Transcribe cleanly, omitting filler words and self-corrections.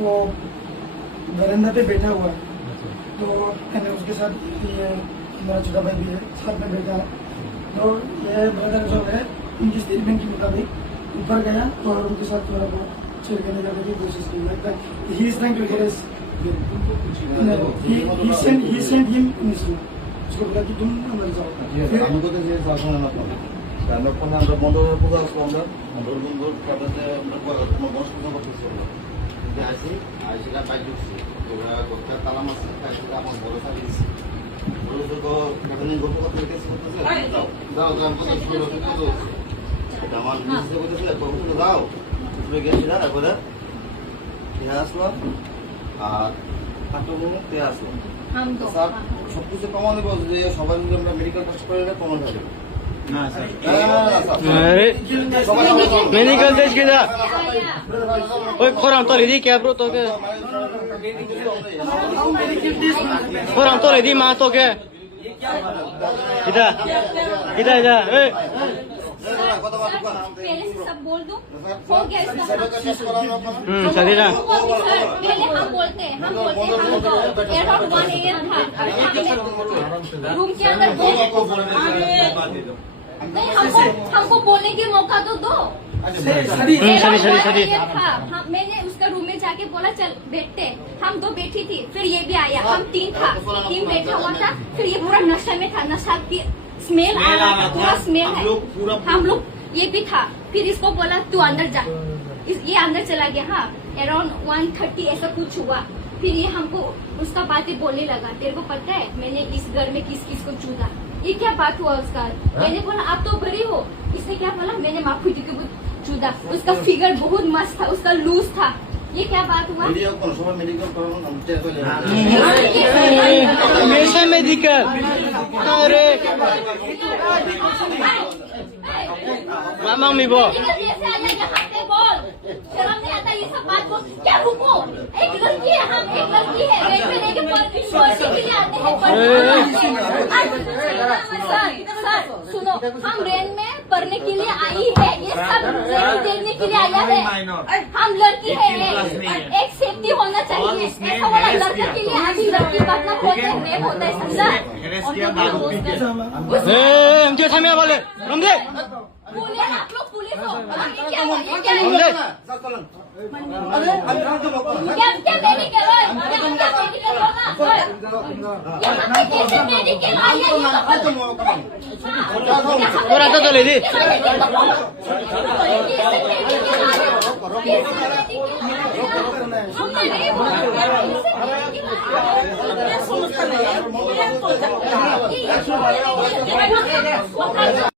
वो बरंदा पे बैठा हुआ है। तो मैंने उसके साथ ये मेरा छोटा भाई भी है, साथ में बैठा है। तो ये ब्रदर जो है उनकी स्टेटमेंट के मुताबिक ऊपर गया और उनके साथ थोड़ा बहुत छेड़ करने जाने की कोशिश की। He is trying to harass, he sent him in his room। उसको बोला कि तुम मर जाओ। फिर আমি তো যে শাসন না পাবো আমরা কোন আমরা মন্ডলের পূজা আসলো আমরা মন্ডল কাটাতে আমরা কোনো বস পূজা করতেছি যে আইসিটা বাইক ঢুকছি ওরা গোটা তালাম আছে আইসিটা আমার বড় সারি দিছি বড় তো এখানে গল্প করতে গেছে দাও দাও কথা শুরু করতে দাও এটা আমার নিচে বলতেছে কখন দাও তুমি গেছি না একবার কে আসলো আর কাটতে আসলো স্যার সবকিছু প্রমাণ দেবো যে সবাই মিলে আমরা মেডিকেল টেস্ট করে নিলে প্রমাণ হয়ে যাবে। না স্যার मेडिकल टेस्ट के जा ओए खोराम तो लेदी क्या ब्रो तो के खोराम तो लेदी मां तो के इधर इधर इधर ए पहले से सब बोल दूं हो गया इसका सही ना पहले हम बोलते हैं अराउंड 1 AM था रूम के अंदर नहीं हमको बोलने की मौका तो दो। मैंने उसका रूम में जाके बोला चल बैठते, हम दो बैठी थी, फिर ये भी आया, हम तीन बैठा हुआ था, फिर ये पूरा नशा में था, नशा की स्मेल आ रहा था, पूरा स्मेल है, हम लोग ये भी था। फिर इसको बोला तू अंदर जा, ये अंदर चला गया। हाँ अराउंड 1:30 ऐसा कुछ हुआ। फिर ये हमको उसका बातें बोलने लगा, तेरे को पता है मैंने इस घर में किस किस को चूदा, ये क्या बात हुआ उसका। मैंने बोला आप तो बड़ी हो। इसने क्या बोला मैंने माखुटी को चूदा, उसका फिगर बहुत मस्त था, उसका लूज था, ये क्या बात हुआ। हमेशा मेडिकल अरे मामा मी बो बोल शर्म नहीं आता ये सब बात बोल। क्या रुको, एक लड़की है, हम एक लड़की है, रेट में लेके पढ़ने के लिए आते हैं। सर सुनो, हम रेन में पढ़ने के लिए आई है, ये सब देखने के लिए आया है। हम लड़की है, एक सेफ्टी होना चाहिए। ऐसा वाला लड़का के लिए अभी लड़की बात ना बोलते हैं होता है समझा। हम जो थामिया बोले रमदे पुलिस आप लोग पुलिस हो, ये क्या रमदे क्या मेडिकल है, क्या मेडिकल होना कैसे मेडिकल आया और आता तो लेदी हम नहीं